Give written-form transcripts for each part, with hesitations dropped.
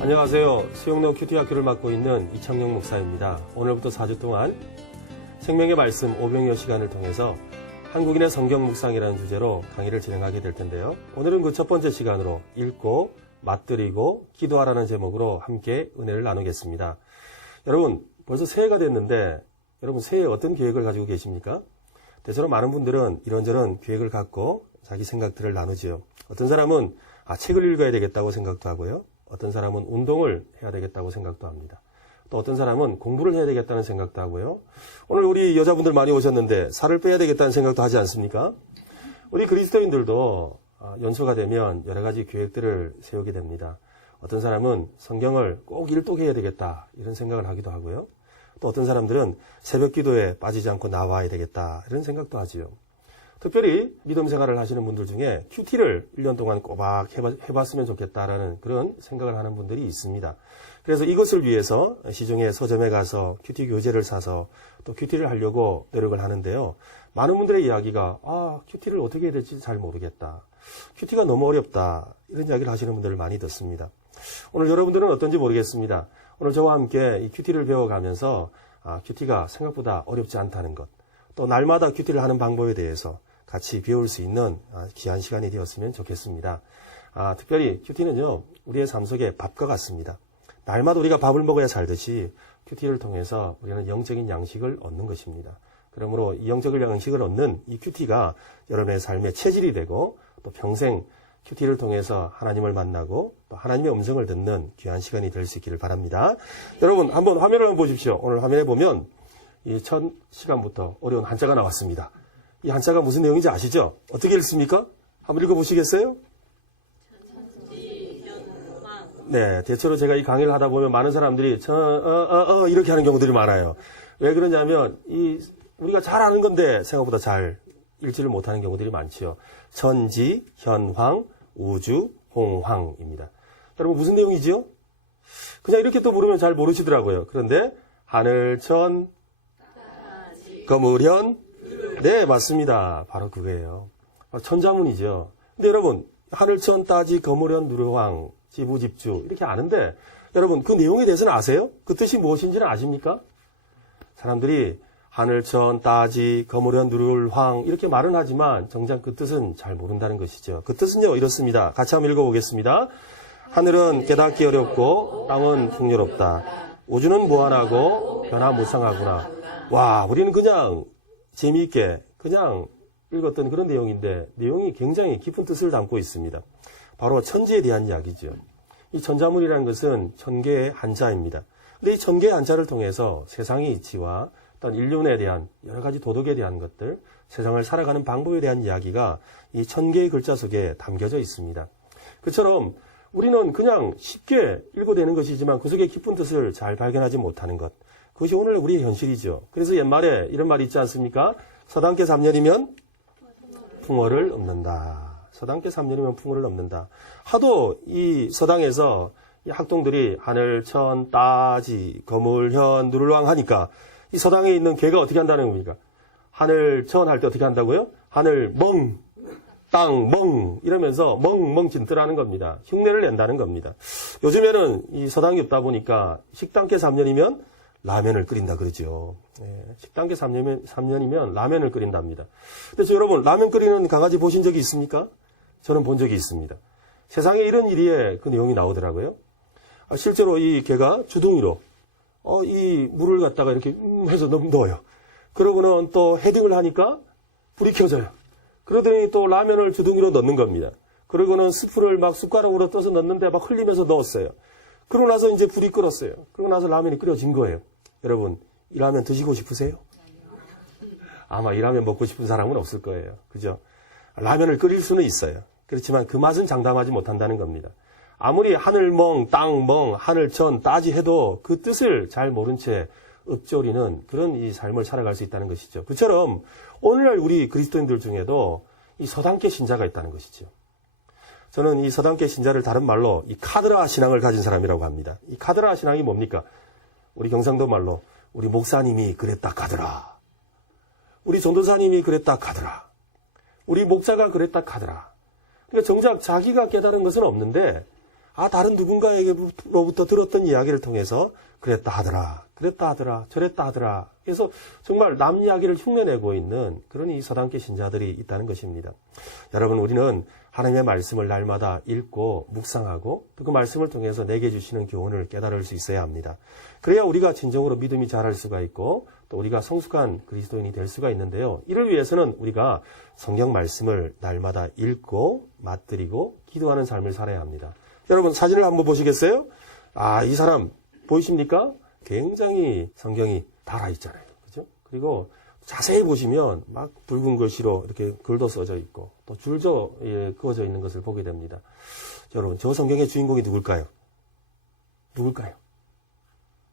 안녕하세요. 수영로 큐티학교를 맡고 있는 이창용 목사입니다. 오늘부터 4주 동안 생명의 말씀 오병이어 시간을 통해서 한국인의 성경 묵상이라는 주제로 강의를 진행하게 될 텐데요. 오늘은 그 첫 번째 시간으로 읽고 맛들이고 기도하라는 제목으로 함께 은혜를 나누겠습니다. 여러분, 벌써 새해가 됐는데 여러분 새해에 어떤 계획을 가지고 계십니까? 대체로 많은 분들은 이런저런 계획을 갖고 자기 생각들을 나누지요. 어떤 사람은 책을 읽어야 되겠다고 생각도 하고요. 어떤 사람은 운동을 해야 되겠다고 생각도 합니다. 또 어떤 사람은 공부를 해야 되겠다는 생각도 하고요. 오늘 우리 여자분들 많이 오셨는데 살을 빼야 되겠다는 생각도 하지 않습니까? 우리 그리스도인들도 연초가 되면 여러 가지 계획들을 세우게 됩니다. 어떤 사람은 성경을 꼭 일독해야 되겠다 이런 생각을 하기도 하고요. 또 어떤 사람들은 새벽 기도에 빠지지 않고 나와야 되겠다 이런 생각도 하지요. 특별히 믿음 생활을 하시는 분들 중에 큐티를 1년 동안 꼬박 해봤으면 좋겠다라는 그런 생각을 하는 분들이 있습니다. 그래서 이것을 위해서 시중에 서점에 가서 큐티 교재를 사서 또 큐티를 하려고 노력을 하는데요. 많은 분들의 이야기가 큐티를 어떻게 해야 될지 잘 모르겠다. 큐티가 너무 어렵다. 이런 이야기를 하시는 분들을 많이 듣습니다. 오늘 여러분들은 어떤지 모르겠습니다. 오늘 저와 함께 이 큐티를 배워가면서 큐티가 생각보다 어렵지 않다는 것, 또 날마다 큐티를 하는 방법에 대해서 같이 배울 수 있는 귀한 시간이 되었으면 좋겠습니다. 특별히 큐티는요, 우리의 삶 속에 밥과 같습니다. 날마다 우리가 밥을 먹어야 살듯이 큐티를 통해서 우리는 영적인 양식을 얻는 것입니다. 그러므로 이 영적인 양식을 얻는 이 큐티가 여러분의 삶의 체질이 되고 또 평생 큐티를 통해서 하나님을 만나고 또 하나님의 음성을 듣는 귀한 시간이 될 수 있기를 바랍니다. 여러분 한번 화면을 한번 보십시오. 오늘 화면에 보면 이 첫 시간부터 어려운 한자가 나왔습니다. 이 한자가 무슨 내용인지 아시죠? 어떻게 읽습니까? 한번 읽어보시겠어요? 네, 대체로 제가 이 강의를 하다 보면 많은 사람들이 이렇게 하는 경우들이 많아요. 왜 그러냐면 우리가 잘 아는 건데 생각보다 잘 읽지를 못하는 경우들이 많죠. 천지, 현황, 우주, 홍황입니다. 여러분 무슨 내용이지요? 그냥 이렇게 또 물으면 잘 모르시더라고요. 그런데 하늘, 천, 거무련, 네, 맞습니다. 바로 그거예요. 천자문이죠. 근데 여러분, 하늘, 천, 따지, 거무련, 누르황, 지부집주 이렇게 아는데 여러분 그 내용에 대해서는 아세요? 그 뜻이 무엇인지는 아십니까? 사람들이 하늘, 천, 따지, 거무련, 누르황 이렇게 말은 하지만 정작 그 뜻은 잘 모른다는 것이죠. 그 뜻은요 이렇습니다. 같이 한번 읽어보겠습니다. 하늘은 깨닫기 어렵고 땅은 풍요롭다. 우주는 무한하고 변화무쌍하구나. 와, 우리는 그냥 재미있게 그냥 읽었던 그런 내용인데 내용이 굉장히 깊은 뜻을 담고 있습니다. 바로 천지에 대한 이야기죠. 이 천자문이라는 것은 천개의 한자입니다. 근데 이 천개의 한자를 통해서 세상의 이치와 어떤 인륜에 대한 여러 가지 도덕에 대한 것들, 세상을 살아가는 방법에 대한 이야기가 이 천개의 글자 속에 담겨져 있습니다. 그처럼 우리는 그냥 쉽게 읽어대는 것이지만 그 속에 깊은 뜻을 잘 발견하지 못하는 것. 그것이 오늘 우리의 현실이죠. 그래서 옛말에 이런 말이 있지 않습니까? 서당께 3년이면 풍어를 얻는다. 서당께 3년이면 풍어를 얻는다. 하도 이 서당에서 이 학동들이 하늘, 천, 따지, 거물, 현, 누를왕 하니까 이 서당에 있는 개가 어떻게 한다는 겁니까? 하늘, 천 할 때 어떻게 한다고요? 하늘, 멍, 땅, 멍 이러면서 멍멍 진뜰하는 겁니다. 흉내를 낸다는 겁니다. 요즘에는 이 서당이 없다 보니까 식당께 3년이면 라면을 끓인다 그러죠. 네, 식당께 3년이면 라면을 끓인답니다. 그래서 여러분 라면 끓이는 강아지 보신 적이 있습니까? 저는 본 적이 있습니다. 세상에 이런 일에 그 내용이 나오더라고요. 실제로 이 개가 주둥이로 이 물을 갖다가 이렇게 해서 넣어요. 그러고는 또 헤딩을 하니까 불이 켜져요. 그러더니 또 라면을 주둥이로 넣는 겁니다. 그러고는 스프를 막 숟가락으로 떠서 넣는데 막 흘리면서 넣었어요. 그러고 나서 이제 불이 끓었어요. 그러고 나서 라면이 끓여진 거예요. 여러분, 이 라면 드시고 싶으세요? 아마 이 라면 먹고 싶은 사람은 없을 거예요. 그죠? 라면을 끓일 수는 있어요. 그렇지만 그 맛은 장담하지 못한다는 겁니다. 아무리 하늘멍, 땅멍, 하늘천, 따지 해도 그 뜻을 잘 모른 채 읊조리는 그런 이 삶을 살아갈 수 있다는 것이죠. 그처럼 오늘날 우리 그리스도인들 중에도 이 서당계 신자가 있다는 것이죠. 저는 이 서당계 신자를 다른 말로 이 카드라 신앙을 가진 사람이라고 합니다. 이 카드라 신앙이 뭡니까? 우리 경상도 말로 우리 목사님이 그랬다 카더라. 우리 전도사님이 그랬다 카더라. 우리 목자가 그랬다 카더라. 그러니까 정작 자기가 깨달은 것은 없는데 다른 누군가에게로부터 들었던 이야기를 통해서 그랬다 하더라. 그랬다 하더라. 저랬다 하더라. 그래서 정말 남 이야기를 흉내내고 있는 그런 이 서당계 신자들이 있다는 것입니다. 여러분, 우리는 하나님의 말씀을 날마다 읽고 묵상하고 또 그 말씀을 통해서 내게 주시는 교훈을 깨달을 수 있어야 합니다. 그래야 우리가 진정으로 믿음이 자랄 수가 있고 또 우리가 성숙한 그리스도인이 될 수가 있는데요. 이를 위해서는 우리가 성경 말씀을 날마다 읽고 맛들이고 기도하는 삶을 살아야 합니다. 여러분, 사진을 한번 보시겠어요? 이 사람 보이십니까? 굉장히 성경이 달아있잖아요. 그죠? 그리고 자세히 보시면 막 붉은 글씨로 이렇게 글도 써져 있고 또 줄져 그어져 있는 것을 보게 됩니다. 여러분, 저 성경의 주인공이 누굴까요? 누굴까요?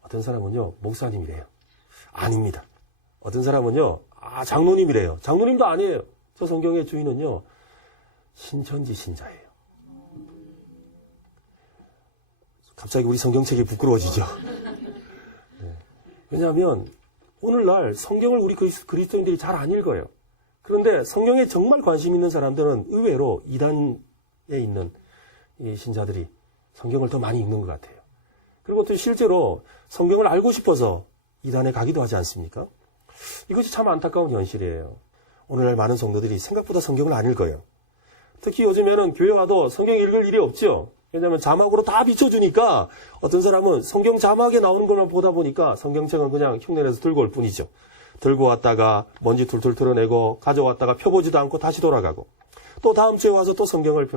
어떤 사람은요, 목사님이래요. 아닙니다. 어떤 사람은요, 장로님이래요. 장로님도 아니에요. 저 성경의 주인은요, 신천지 신자예요. 갑자기 우리 성경책이 부끄러워지죠. 네. 왜냐하면 오늘날 성경을 우리 그리스도인들이 잘 안 읽어요. 그런데 성경에 정말 관심 있는 사람들은 의외로 이단에 있는 이 신자들이 성경을 더 많이 읽는 것 같아요. 그리고 또 실제로 성경을 알고 싶어서 이단에 가기도 하지 않습니까? 이것이 참 안타까운 현실이에요. 오늘날 많은 성도들이 생각보다 성경을 안 읽어요. 특히 요즘에는 교회 와도 성경 읽을 일이 없죠. 왜냐하면 자막으로 다 비춰주니까 어떤 사람은 성경 자막에 나오는 것만 보다 보니까 성경책은 그냥 흉내내서 들고 올 뿐이죠. 들고 왔다가 먼지 툴툴 털어내고 가져왔다가 펴보지도 않고 다시 돌아가고 또 다음 주에 와서 또 성경을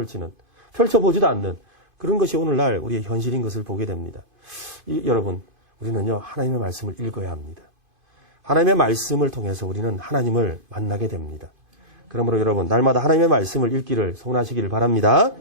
펼쳐보지도 않는 그런 것이 오늘날 우리의 현실인 것을 보게 됩니다. 여러분, 우리는요, 하나님의 말씀을 읽어야 합니다. 하나님의 말씀을 통해서 우리는 하나님을 만나게 됩니다. 그러므로 여러분, 날마다 하나님의 말씀을 읽기를 소원하시기를 바랍니다.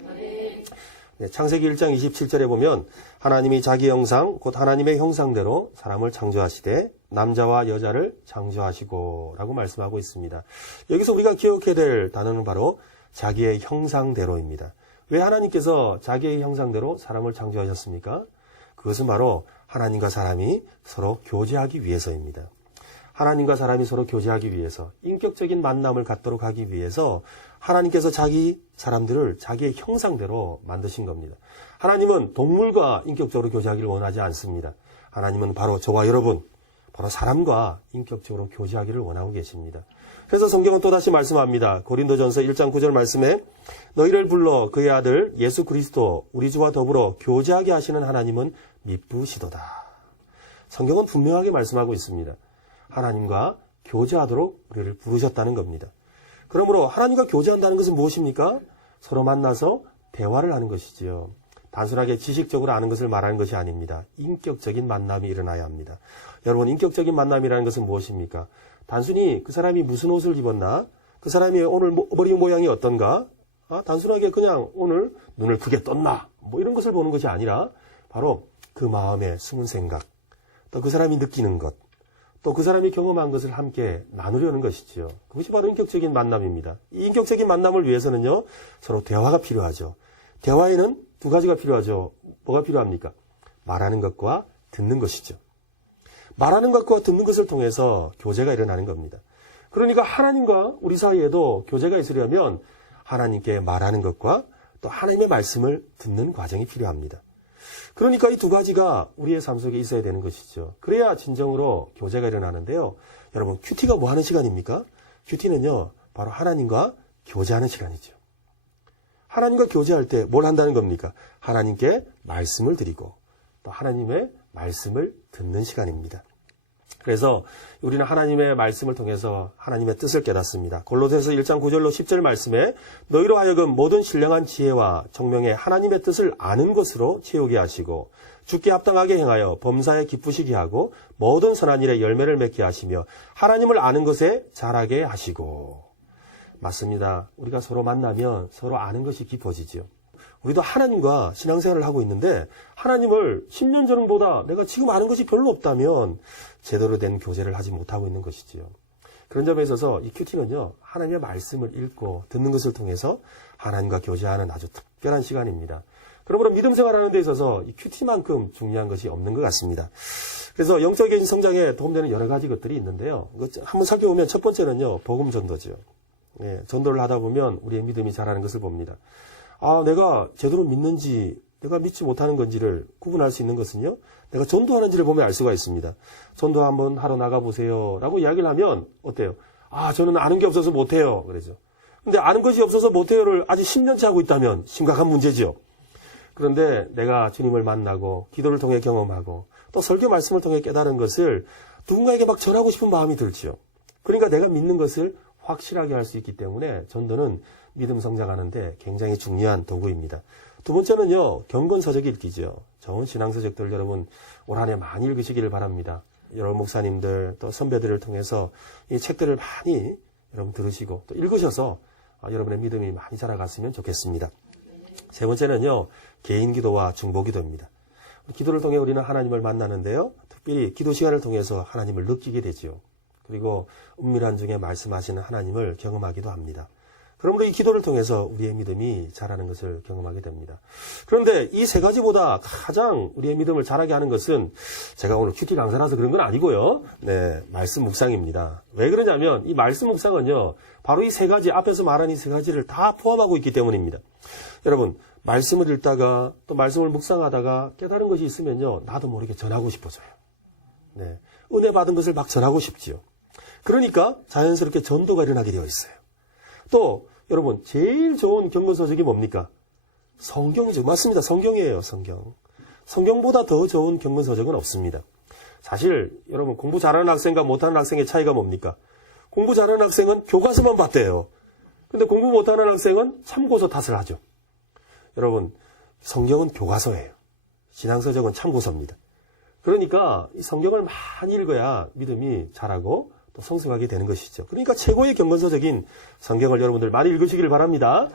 네, 창세기 1장 27절에 보면 하나님이 자기 형상, 곧 하나님의 형상대로 사람을 창조하시되 남자와 여자를 창조하시고 라고 말씀하고 있습니다. 여기서 우리가 기억해야 될 단어는 바로 자기의 형상대로입니다. 왜 하나님께서 자기의 형상대로 사람을 창조하셨습니까? 그것은 바로 하나님과 사람이 서로 교제하기 위해서입니다. 하나님과 사람이 서로 교제하기 위해서, 인격적인 만남을 갖도록 하기 위해서 하나님께서 자기 사람들을 자기의 형상대로 만드신 겁니다. 하나님은 동물과 인격적으로 교제하기를 원하지 않습니다. 하나님은 바로 저와 여러분, 바로 사람과 인격적으로 교제하기를 원하고 계십니다. 그래서 성경은 또다시 말씀합니다. 고린도전서 1장 9절 말씀에 너희를 불러 그의 아들 예수 그리스도 우리 주와 더불어 교제하게 하시는 하나님은 미쁘시도다. 성경은 분명하게 말씀하고 있습니다. 하나님과 교제하도록 우리를 부르셨다는 겁니다. 그러므로 하나님과 교제한다는 것은 무엇입니까? 서로 만나서 대화를 하는 것이지요. 단순하게 지식적으로 아는 것을 말하는 것이 아닙니다. 인격적인 만남이 일어나야 합니다. 여러분, 인격적인 만남이라는 것은 무엇입니까? 단순히 그 사람이 무슨 옷을 입었나? 그 사람이 오늘 머리 모양이 어떤가? 단순하게 그냥 오늘 눈을 크게 떴나? 이런 것을 보는 것이 아니라 바로 그 마음에 숨은 생각, 또 그 사람이 느끼는 것, 또 그 사람이 경험한 것을 함께 나누려는 것이지요. 그것이 바로 인격적인 만남입니다. 이 인격적인 만남을 위해서는요, 서로 대화가 필요하죠. 대화에는 두 가지가 필요하죠. 뭐가 필요합니까? 말하는 것과 듣는 것이죠. 말하는 것과 듣는 것을 통해서 교제가 일어나는 겁니다. 그러니까 하나님과 우리 사이에도 교제가 있으려면 하나님께 말하는 것과 또 하나님의 말씀을 듣는 과정이 필요합니다. 그러니까 이 두 가지가 우리의 삶 속에 있어야 되는 것이죠. 그래야 진정으로 교제가 일어나는데요. 여러분, 큐티가 뭐 하는 시간입니까? 큐티는요, 바로 하나님과 교제하는 시간이죠. 하나님과 교제할 때 뭘 한다는 겁니까? 하나님께 말씀을 드리고 또 하나님의 말씀을 듣는 시간입니다. 그래서 우리는 하나님의 말씀을 통해서 하나님의 뜻을 깨닫습니다. 골로새서 1장 9절로 10절 말씀에 너희로 하여금 모든 신령한 지혜와 청명의 하나님의 뜻을 아는 것으로 채우게 하시고 주께 합당하게 행하여 범사에 기쁘시게 하고 모든 선한 일에 열매를 맺게 하시며 하나님을 아는 것에 자라게 하시고. 맞습니다. 우리가 서로 만나면 서로 아는 것이 깊어지죠. 우리도 하나님과 신앙생활을 하고 있는데 하나님을 10년 전보다 내가 지금 아는 것이 별로 없다면 제대로 된 교제를 하지 못하고 있는 것이지요. 그런 점에 있어서 이 큐티는요, 하나님의 말씀을 읽고 듣는 것을 통해서 하나님과 교제하는 아주 특별한 시간입니다. 그러므로 믿음 생활하는 데 있어서 이 큐티만큼 중요한 것이 없는 것 같습니다. 그래서 영적인 성장에 도움되는 여러 가지 것들이 있는데요. 한번 살펴보면 첫 번째는요, 복음 전도죠. 예, 전도를 하다 보면 우리의 믿음이 자라는 것을 봅니다. 아, 내가 제대로 믿는지, 내가 믿지 못하는 건지를 구분할 수 있는 것은요, 내가 전도하는지를 보면 알 수가 있습니다. 전도 한번 하러 나가보세요. 라고 이야기를 하면, 어때요? 아, 저는 아는 게 없어서 못해요. 그러죠. 근데 아는 것이 없어서 못해요를 아직 10년째 하고 있다면 심각한 문제죠. 그런데 내가 주님을 만나고, 기도를 통해 경험하고, 또 설교 말씀을 통해 깨달은 것을 누군가에게 막 전하고 싶은 마음이 들죠. 그러니까 내가 믿는 것을 확실하게 할 수 있기 때문에 전도는 믿음 성장하는데 굉장히 중요한 도구입니다. 두 번째는요, 경건서적 읽기죠. 좋은 신앙서적들 여러분 올 한 해 많이 읽으시기를 바랍니다. 여러분 목사님들 또 선배들을 통해서 이 책들을 많이 여러분 들으시고 또 읽으셔서 여러분의 믿음이 많이 자라갔으면 좋겠습니다. 세 번째는요, 개인 기도와 중보 기도입니다. 기도를 통해 우리는 하나님을 만나는데요, 특별히 기도 시간을 통해서 하나님을 느끼게 되죠. 그리고 은밀한 중에 말씀하시는 하나님을 경험하기도 합니다. 그러므로 이 기도를 통해서 우리의 믿음이 자라는 것을 경험하게 됩니다. 그런데 이 세 가지보다 가장 우리의 믿음을 자라게 하는 것은 제가 오늘 큐티 강사라서 그런 건 아니고요. 네, 말씀 묵상입니다. 왜 그러냐면 이 말씀 묵상은요, 바로 이 세 가지, 앞에서 말한 이 세 가지를 다 포함하고 있기 때문입니다. 여러분, 말씀을 읽다가 또 말씀을 묵상하다가 깨달은 것이 있으면요, 나도 모르게 전하고 싶어져요. 네, 은혜 받은 것을 막 전하고 싶지요. 그러니까 자연스럽게 전도가 일어나게 되어 있어요. 또 여러분, 제일 좋은 경건서적이 뭡니까? 성경이죠. 맞습니다. 성경이에요. 성경. 성경보다 더 좋은 경건서적은 없습니다. 사실 여러분, 공부 잘하는 학생과 못하는 학생의 차이가 뭡니까? 공부 잘하는 학생은 교과서만 봤대요. 근데 공부 못하는 학생은 참고서 탓을 하죠. 여러분, 성경은 교과서예요. 신앙서적은 참고서입니다. 그러니까 이 성경을 많이 읽어야 믿음이 자라고 또 성숙하게 되는 것이죠. 그러니까 최고의 경건서적인 성경을 여러분들 많이 읽으시길 바랍니다.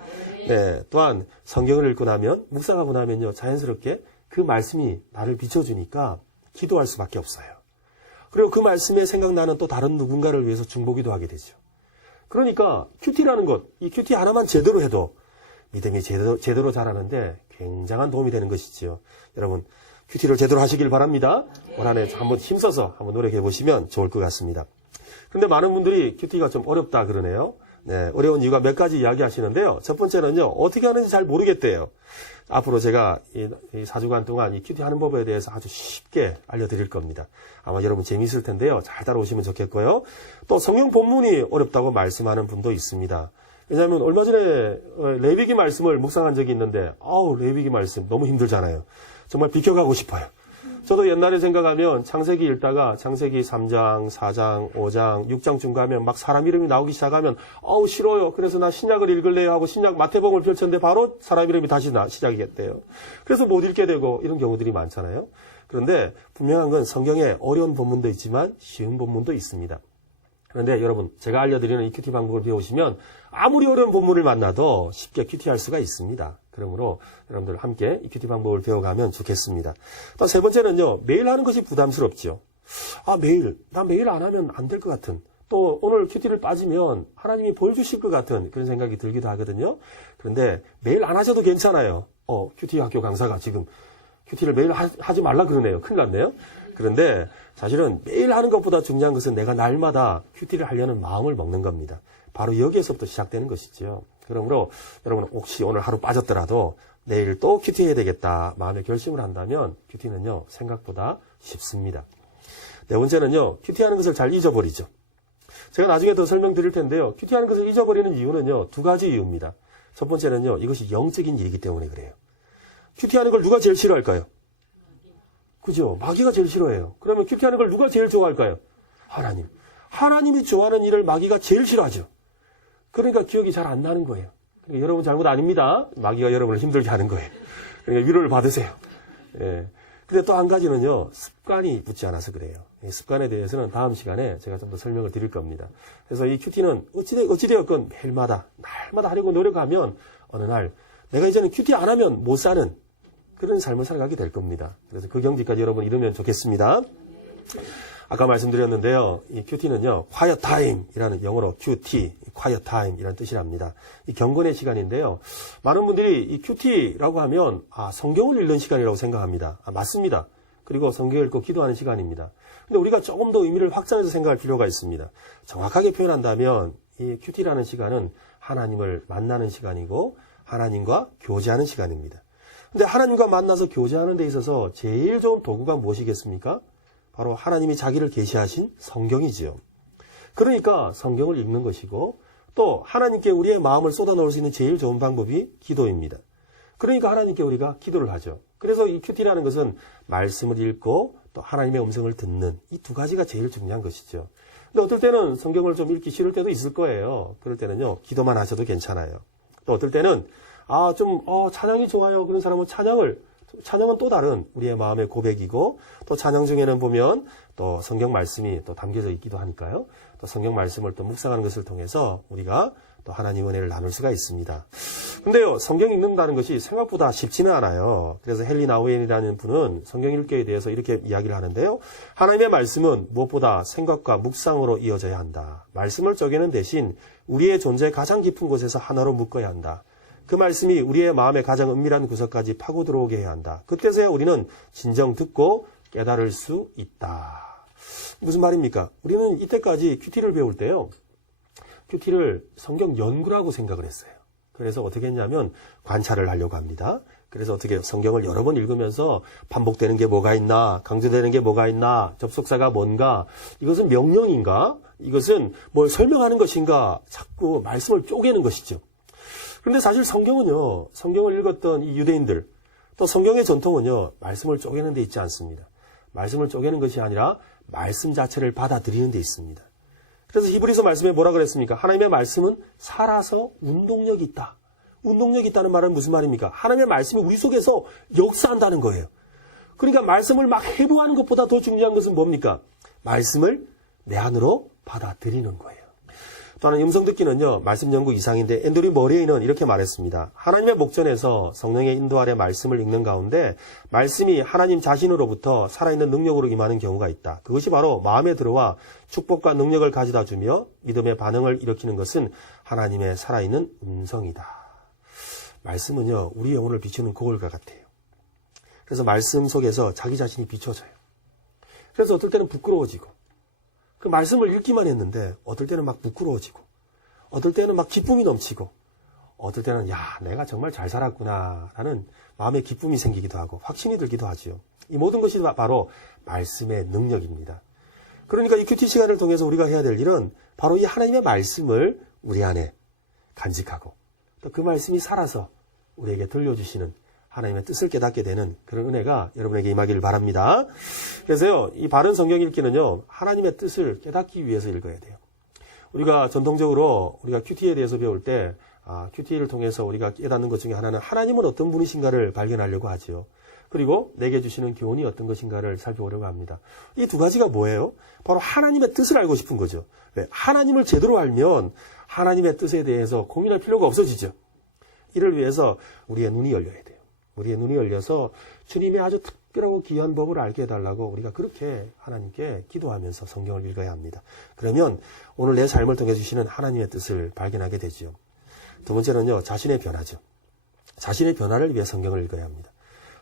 네, 또한 성경을 읽고 나면, 묵상하고 나면요, 자연스럽게 그 말씀이 나를 비춰주니까 기도할 수밖에 없어요. 그리고 그 말씀에 생각나는 또 다른 누군가를 위해서 중보기도 하게 되죠. 그러니까 큐티라는 것, 이 큐티 하나만 제대로 해도 믿음이 제대로 자라는데 굉장한 도움이 되는 것이지요. 여러분, 큐티를 제대로 하시길 바랍니다. 올 한 해 한번 힘써서 한번 노력해 보시면 좋을 것 같습니다. 그런데 많은 분들이 큐티가 좀 어렵다 그러네요. 네, 어려운 이유가 몇 가지 이야기하시는데요. 첫 번째는요, 어떻게 하는지 잘 모르겠대요. 앞으로 제가 이 4주간 동안 이 큐티 하는 법에 대해서 아주 쉽게 알려드릴 겁니다. 아마 여러분 재미있을 텐데요. 잘 따라오시면 좋겠고요. 또 성경 본문이 어렵다고 말씀하는 분도 있습니다. 왜냐하면 얼마 전에 레위기 말씀을 묵상한 적이 있는데, 레위기 말씀 너무 힘들잖아요. 정말 비켜가고 싶어요. 저도 옛날에 생각하면 창세기 읽다가 창세기 3장, 4장, 5장, 6장쯤 가면 막 사람 이름이 나오기 시작하면 싫어요. 그래서 나 신약을 읽을래요 하고 신약 마태복음을 펼쳤는데 바로 사람 이름이 다시 시작이겠대요. 그래서 못 읽게 되고 이런 경우들이 많잖아요. 그런데 분명한 건 성경에 어려운 본문도 있지만 쉬운 본문도 있습니다. 그런데 여러분, 제가 알려드리는 이 큐티 방법을 배우시면 아무리 어려운 본문을 만나도 쉽게 큐티할 수가 있습니다. 그러므로 여러분들 함께 이 큐티 방법을 배워가면 좋겠습니다. 또 세 번째는요, 매일 하는 것이 부담스럽죠. 나 매일 안 하면 안 될 것 같은, 또 오늘 큐티를 빠지면 하나님이 벌 주실 것 같은 그런 생각이 들기도 하거든요. 그런데 매일 안 하셔도 괜찮아요. 큐티 학교 강사가 지금 큐티를 매일 하지 말라 그러네요. 큰일 났네요. 그런데 사실은 매일 하는 것보다 중요한 것은 내가 날마다 큐티를 하려는 마음을 먹는 겁니다. 바로 여기에서부터 시작되는 것이죠. 그러므로 여러분, 혹시 오늘 하루 빠졌더라도 내일 또 큐티 해야 되겠다 마음의 결심을 한다면 큐티는요, 생각보다 쉽습니다. 네 번째는요, 큐티하는 것을 잘 잊어버리죠. 제가 나중에 더 설명드릴 텐데요, 큐티하는 것을 잊어버리는 이유는요, 두 가지 이유입니다. 첫 번째는요, 이것이 영적인 일이기 때문에 그래요. 큐티하는 걸 누가 제일 싫어할까요? 그죠? 마귀가 제일 싫어해요. 그러면 큐티하는 걸 누가 제일 좋아할까요? 하나님. 하나님이 좋아하는 일을 마귀가 제일 싫어하죠. 그러니까 기억이 잘 안 나는 거예요. 그러니까 여러분 잘못 아닙니다. 마귀가 여러분을 힘들게 하는 거예요. 그러니까 위로를 받으세요. 예. 근데 또 한 가지는요, 습관이 붙지 않아서 그래요. 이 습관에 대해서는 다음 시간에 제가 좀 더 설명을 드릴 겁니다. 그래서 이 큐티는 어찌되었건 매일마다, 날마다 하려고 노력하면 어느 날 내가 이제는 큐티 안 하면 못 사는 그런 삶을 살아가게 될 겁니다. 그래서 그 경지까지 여러분 이루면 좋겠습니다. 아까 말씀드렸는데요, 이 큐티는요, quiet time이라는 영어로 QT, quiet time이라는 뜻이랍니다. 이 경건의 시간인데요, 많은 분들이 이 큐티라고 하면 성경을 읽는 시간이라고 생각합니다. 맞습니다. 그리고 성경 읽고 기도하는 시간입니다. 근데 우리가 조금 더 의미를 확장해서 생각할 필요가 있습니다. 정확하게 표현한다면 이 큐티라는 시간은 하나님을 만나는 시간이고 하나님과 교제하는 시간입니다. 근데 하나님과 만나서 교제하는 데 있어서 제일 좋은 도구가 무엇이겠습니까? 바로 하나님이 자기를 계시하신 성경이지요. 그러니까 성경을 읽는 것이고 또 하나님께 우리의 마음을 쏟아놓을 수 있는 제일 좋은 방법이 기도입니다. 그러니까 하나님께 우리가 기도를 하죠. 그래서 이 큐티라는 것은 말씀을 읽고 또 하나님의 음성을 듣는 이 두 가지가 제일 중요한 것이죠. 근데 어떨 때는 성경을 좀 읽기 싫을 때도 있을 거예요. 그럴 때는요, 기도만 하셔도 괜찮아요. 또 어떨 때는 찬양이 좋아요. 그런 사람은 찬양은 또 다른 우리의 마음의 고백이고 또 찬양 중에는 보면 또 성경 말씀이 또 담겨져 있기도 하니까요. 또 성경 말씀을 또 묵상하는 것을 통해서 우리가 또 하나님 은혜를 나눌 수가 있습니다. 근데요, 성경 읽는다는 것이 생각보다 쉽지는 않아요. 그래서 헨리 나우엔이라는 분은 성경 읽기에 대해서 이렇게 이야기를 하는데요. 하나님의 말씀은 무엇보다 생각과 묵상으로 이어져야 한다. 말씀을 쪼개는 대신 우리의 존재 가장 깊은 곳에서 하나로 묶어야 한다. 그 말씀이 우리의 마음의 가장 은밀한 구석까지 파고 들어오게 해야 한다. 그때서야 우리는 진정 듣고 깨달을 수 있다. 무슨 말입니까? 우리는 이때까지 큐티를 배울 때요. 큐티를 성경 연구라고 생각을 했어요. 그래서 어떻게 했냐면 관찰을 하려고 합니다. 그래서 어떻게 성경을 여러 번 읽으면서 반복되는 게 뭐가 있나, 강조되는 게 뭐가 있나, 접속사가 뭔가, 이것은 명령인가, 이것은 뭘 설명하는 것인가, 자꾸 말씀을 쪼개는 것이죠. 그런데 사실 성경은요, 성경을 읽었던 이 유대인들, 또 성경의 전통은요, 말씀을 쪼개는 데 있지 않습니다. 말씀을 쪼개는 것이 아니라 말씀 자체를 받아들이는 데 있습니다. 그래서 히브리서 말씀에 뭐라 그랬습니까? 하나님의 말씀은 살아서 운동력이 있다. 운동력이 있다는 말은 무슨 말입니까? 하나님의 말씀이 우리 속에서 역사한다는 거예요. 그러니까 말씀을 막 해부하는 것보다 더 중요한 것은 뭡니까? 말씀을 내 안으로 받아들이는 거예요. 또 하나 음성 듣기는요, 말씀 연구 이상인데 앤드류 머레이는 이렇게 말했습니다. 하나님의 목전에서 성령의 인도 아래 말씀을 읽는 가운데 말씀이 하나님 자신으로부터 살아있는 능력으로 임하는 경우가 있다. 그것이 바로 마음에 들어와 축복과 능력을 가져다 주며 믿음의 반응을 일으키는 것은 하나님의 살아있는 음성이다. 말씀은요, 우리 영혼을 비추는 거울과 같아요. 그래서 말씀 속에서 자기 자신이 비춰져요. 그래서 어떨 때는 부끄러워지고 그 말씀을 읽기만 했는데 어떨 때는 막 부끄러워지고 어떨 때는 막 기쁨이 넘치고 어떨 때는 내가 정말 잘 살았구나 라는 마음의 기쁨이 생기기도 하고 확신이 들기도 하죠. 이 모든 것이 바로 말씀의 능력입니다. 그러니까 이 큐티 시간을 통해서 우리가 해야 될 일은 바로 이 하나님의 말씀을 우리 안에 간직하고 또 그 말씀이 살아서 우리에게 들려주시는 하나님의 뜻을 깨닫게 되는 그런 은혜가 여러분에게 임하기를 바랍니다. 그래서요, 이 바른 성경 읽기는요, 하나님의 뜻을 깨닫기 위해서 읽어야 돼요. 우리가 전통적으로 우리가 큐티에 대해서 배울 때, 큐티를 통해서 우리가 깨닫는 것 중에 하나는 하나님은 어떤 분이신가를 발견하려고 하지요. 그리고 내게 주시는 교훈이 어떤 것인가를 살펴보려고 합니다. 이 두 가지가 뭐예요? 바로 하나님의 뜻을 알고 싶은 거죠. 왜? 하나님을 제대로 알면 하나님의 뜻에 대해서 고민할 필요가 없어지죠. 이를 위해서 우리의 눈이 열려야 돼요. 우리의 눈이 열려서 주님의 아주 특별하고 귀한 법을 알게 해달라고 우리가 그렇게 하나님께 기도하면서 성경을 읽어야 합니다. 그러면 오늘 내 삶을 통해 주시는 하나님의 뜻을 발견하게 되죠. 두 번째는요, 자신의 변화죠. 자신의 변화를 위해 성경을 읽어야 합니다.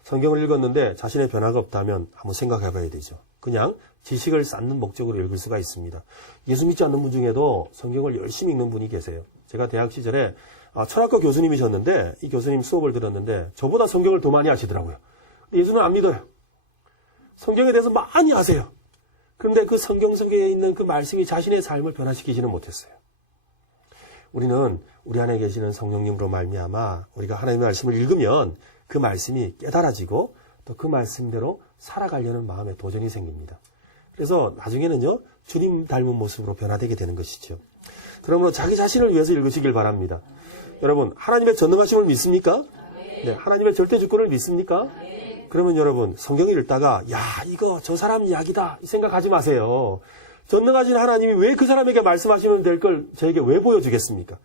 성경을 읽었는데 자신의 변화가 없다면 한번 생각해 봐야 되죠. 그냥 지식을 쌓는 목적으로 읽을 수가 있습니다. 예수 믿지 않는 분 중에도 성경을 열심히 읽는 분이 계세요. 제가 대학 시절에 철학과 교수님이셨는데 이 교수님 수업을 들었는데 저보다 성경을 더 많이 아시더라고요. 예수는 안 믿어요. 성경에 대해서 많이 아세요. 그런데 그 성경 속에 있는 그 말씀이 자신의 삶을 변화시키지는 못했어요. 우리는 우리 안에 계시는 성령님으로 말미암아 우리가 하나님의 말씀을 읽으면 그 말씀이 깨달아지고 또 그 말씀대로 살아가려는 마음에 도전이 생깁니다. 그래서 나중에는요, 주님 닮은 모습으로 변화되게 되는 것이죠. 그러므로 자기 자신을 위해서 읽으시길 바랍니다. 여러분, 하나님의 전능하심을 믿습니까? 네, 하나님의 절대 주권을 믿습니까? 그러면 여러분, 성경을 읽다가 이거 저 사람 이야기다 이 생각하지 마세요. 전능하신 하나님이 왜 그 사람에게 말씀하시면 될 걸 저에게 왜 보여주겠습니까?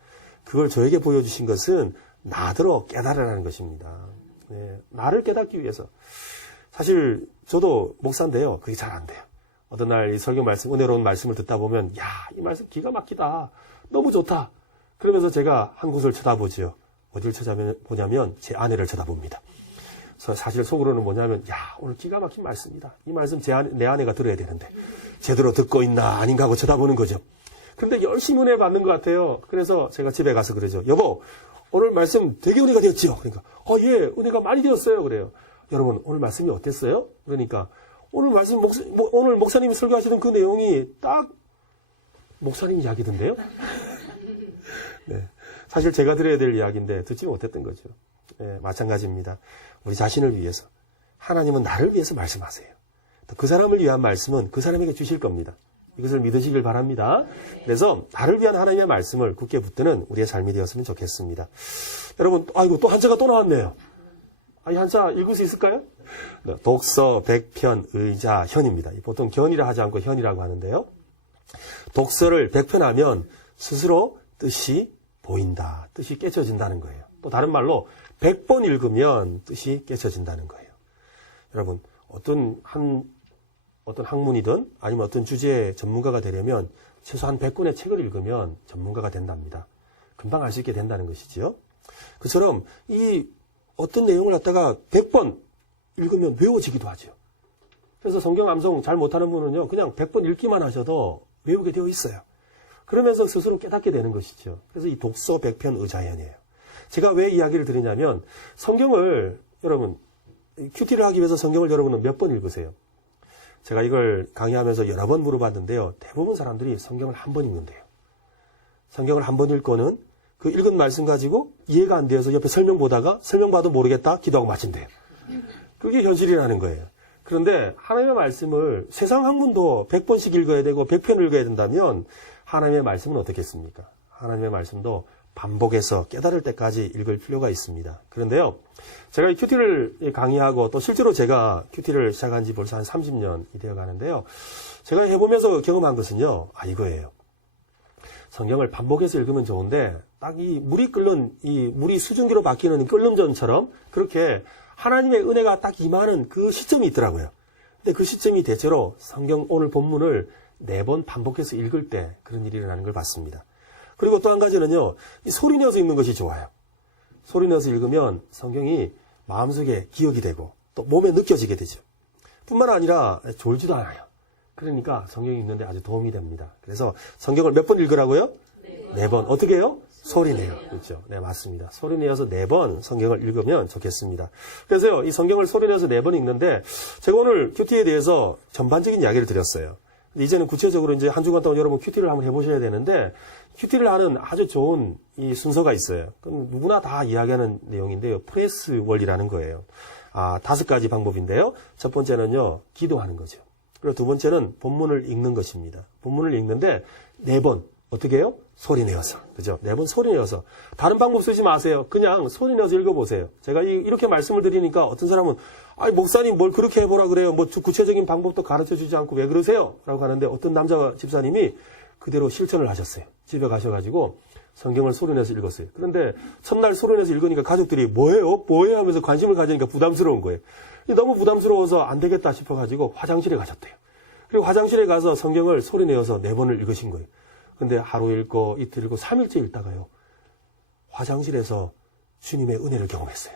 그걸 저에게 보여주신 것은 나더러 깨달으라는 것입니다. 네, 나를 깨닫기 위해서. 사실 저도 목사인데요, 그게 잘 안 돼요. 어떤 날 이 설교 말씀, 은혜로운 말씀을 듣다 보면 이 말씀 기가 막히다. 너무 좋다. 그러면서 제가 한 곳을 쳐다보지요. 어디를 쳐다보냐면 제 아내를 쳐다봅니다. 사실 속으로는 뭐냐면, 야, 오늘 기가 막힌 말씀이다. 이 말씀 내 아내가 들어야 되는데, 제대로 듣고 있나 아닌가 하고 쳐다보는 거죠. 그런데 열심히 은혜 받는 것 같아요. 그래서 제가 집에 가서 그러죠. 여보, 오늘 말씀 되게 은혜가 되었죠? 그러니까, 예, 은혜가 많이 되었어요. 그래요. 여러분, 오늘 말씀이 어땠어요? 그러니까, 오늘 오늘 목사님이 설교하시던 그 내용이 딱 목사님 이야기던데요? 네. 사실 제가 들어야 될 이야기인데 듣지 못했던 거죠. 네, 마찬가지입니다. 우리 자신을 위해서. 하나님은 나를 위해서 말씀하세요. 또 그 사람을 위한 말씀은 그 사람에게 주실 겁니다. 이것을 믿으시길 바랍니다. 그래서 나를 위한 하나님의 말씀을 굳게 붙드는 우리의 삶이 되었으면 좋겠습니다. 여러분, 또 한자가 또 나왔네요. 이 한자 읽을 수 있을까요? 독서, 백편, 의자, 현입니다. 보통 견이라 하지 않고 현이라고 하는데요. 독서를 백편하면 스스로 뜻이 보인다. 뜻이 깨쳐진다는 거예요. 또 다른 말로 100번 읽으면 뜻이 깨쳐진다는 거예요. 여러분, 어떤 학문이든 아니면 어떤 주제의 전문가가 되려면 최소한 100권의 책을 읽으면 전문가가 된답니다. 금방 알 수 있게 된다는 것이죠. 그처럼 이 어떤 내용을 갖다가 100번 읽으면 외워지기도 하죠. 그래서 성경 암송 잘 못하는 분은요, 그냥 100번 읽기만 하셔도 외우게 되어 있어요. 그러면서 스스로 깨닫게 되는 것이죠. 그래서 이 독서 백편 의자현이에요. 제가 왜 이야기를 드리냐면, 성경을 여러분, 큐티를 하기 위해서 성경을 여러분은 몇 번 읽으세요? 제가 이걸 강의하면서 여러 번 물어봤는데요. 대부분 사람들이 성경을 한 번 읽는데요. 성경을 한 번 읽고는 그 읽은 말씀 가지고 이해가 안 되어서 옆에 설명 보다가 설명 봐도 모르겠다 기도하고 마친대요. 그게 현실이라는 거예요. 그런데 하나님의 말씀을 세상 학문도 100번씩 읽어야 되고 100편 읽어야 된다면 하나님의 말씀은 어떻겠습니까? 하나님의 말씀도 반복해서 깨달을 때까지 읽을 필요가 있습니다. 그런데요, 제가 이 큐티를 강의하고 또 실제로 제가 큐티를 시작한 지 벌써 한 30년이 되어 가는데요. 제가 해보면서 경험한 것은요, 이거예요. 성경을 반복해서 읽으면 좋은데 딱 이 물이 끓는 이 물이 수증기로 바뀌는 끓는전처럼 그렇게 하나님의 은혜가 딱 임하는 그 시점이 있더라고요. 근데 그 시점이 대체로 성경 오늘 본문을 4번 반복해서 읽을 때 그런 일이 일어나는 걸 봤습니다. 그리고 또 한 가지는요, 이 소리 내어서 읽는 것이 좋아요. 소리 내어서 읽으면 성경이 마음속에 기억이 되고 또 몸에 느껴지게 되죠. 뿐만 아니라 졸지도 않아요. 그러니까 성경이 읽는데 아주 도움이 됩니다. 그래서 성경을 몇 번 읽으라고요? 4번. 어떻게 해요? 소리 내요. 그렇죠. 네, 맞습니다. 소리 내어서 4번 성경을 읽으면 좋겠습니다. 그래서요, 이 성경을 소리 내어서 4번 읽는데 제가 오늘 큐티에 대해서 전반적인 이야기를 드렸어요. 이제는 구체적으로 이제 한 주간 동안 여러분 큐티를 한번 해보셔야 되는데, 큐티를 하는 아주 좋은 이 순서가 있어요. 그럼 누구나 다 이야기하는 내용인데요. 프레스 원리라는 거예요. 5가지 방법인데요. 첫 번째는요, 기도하는 거죠. 그리고 두 번째는 본문을 읽는 것입니다. 본문을 읽는데 4번 어떻게 해요? 소리 내어서. 그죠? 4번 소리 내어서. 다른 방법 쓰지 마세요. 그냥 소리 내어서 읽어보세요. 제가 이렇게 말씀을 드리니까 어떤 사람은 목사님 뭘 그렇게 해보라 그래요. 뭐 구체적인 방법도 가르쳐 주지 않고 왜 그러세요? 라고 하는데 어떤 남자 집사님이 그대로 실천을 하셨어요. 집에 가셔가지고 성경을 소리 내서 읽었어요. 그런데 첫날 소리 내서 읽으니까 가족들이 뭐예요? 하면서 관심을 가지니까 부담스러운 거예요. 너무 부담스러워서 안 되겠다 싶어가지고 화장실에 가셨대요. 그리고 화장실에 가서 성경을 소리 내어서 4번을 읽으신 거예요. 근데 하루 읽고 이틀 읽고 3일째 읽다가요, 화장실에서 주님의 은혜를 경험했어요.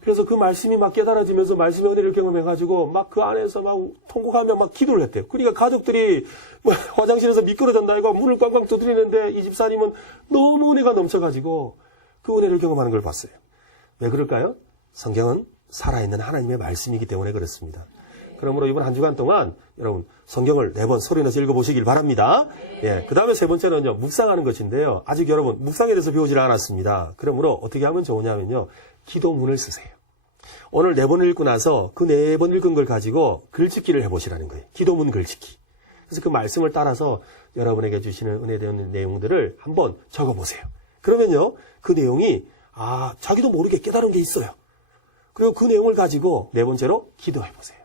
그래서 그 말씀이 막 깨달아지면서 말씀의 은혜를 경험해가지고 막 그 안에서 막 통곡하며 막 기도를 했대요. 그러니까 가족들이 화장실에서 미끄러졌나 이거 문을 꽝꽝 두드리는데 이 집사님은 너무 은혜가 넘쳐가지고 그 은혜를 경험하는 걸 봤어요. 왜 그럴까요? 성경은 살아있는 하나님의 말씀이기 때문에 그렇습니다. 그러므로 이번 한 주간 동안 여러분 성경을 4번 소리내서 읽어보시길 바랍니다. 예, 그 다음에 세 번째는요, 묵상하는 것인데요. 아직 여러분 묵상에 대해서 배우질 않았습니다. 그러므로 어떻게 하면 좋으냐면요, 기도문을 쓰세요. 오늘 4번을 읽고 나서 그 4번 읽은 걸 가지고 글짓기를 해보시라는 거예요. 기도문 글짓기. 그래서 그 말씀을 따라서 여러분에게 주시는 은혜되는 내용들을 한번 적어보세요. 그러면요, 그 내용이 자기도 모르게 깨달은 게 있어요. 그리고 그 내용을 가지고 4번째로 기도해보세요.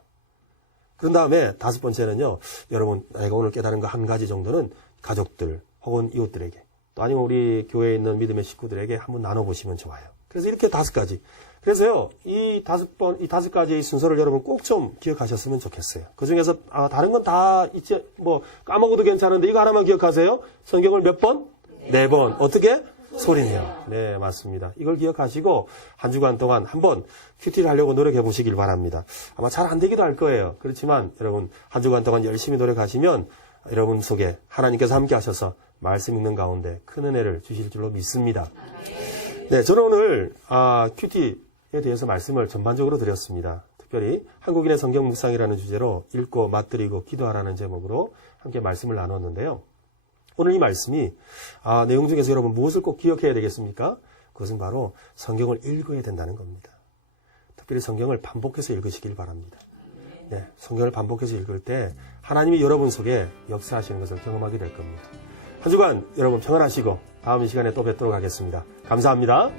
그런 다음에 5번째는요, 여러분 내가 오늘 깨달은 거 한 가지 정도는 가족들 혹은 이웃들에게 또 아니면 우리 교회에 있는 믿음의 식구들에게 한번 나눠보시면 좋아요. 그래서 이렇게 5가지. 그래서요, 이 5가지의 순서를 여러분 꼭 좀 기억하셨으면 좋겠어요. 그 중에서 다른 건 다 까먹어도 괜찮은데 이거 하나만 기억하세요. 성경을 몇 번? 4번. 어떻게? 소리내어. 네, 맞습니다. 이걸 기억하시고 한 주간 동안 한번 큐티를 하려고 노력해 보시길 바랍니다. 아마 잘 안 되기도 할 거예요. 그렇지만 여러분 한 주간 동안 열심히 노력하시면 여러분 속에 하나님께서 함께 하셔서 말씀 읽는 가운데 큰 은혜를 주실 줄로 믿습니다. 네, 저는 오늘 큐티에 대해서 말씀을 전반적으로 드렸습니다. 특별히 한국인의 성경 묵상이라는 주제로 읽고 맛들이고 기도하라는 제목으로 함께 말씀을 나눴는데요. 오늘 이 말씀이 내용 중에서 여러분 무엇을 꼭 기억해야 되겠습니까? 그것은 바로 성경을 읽어야 된다는 겁니다. 특별히 성경을 반복해서 읽으시길 바랍니다. 네, 성경을 반복해서 읽을 때 하나님이 여러분 속에 역사하시는 것을 경험하게 될 겁니다. 한 주간 여러분 평안하시고 다음 시간에 또 뵙도록 하겠습니다. 감사합니다.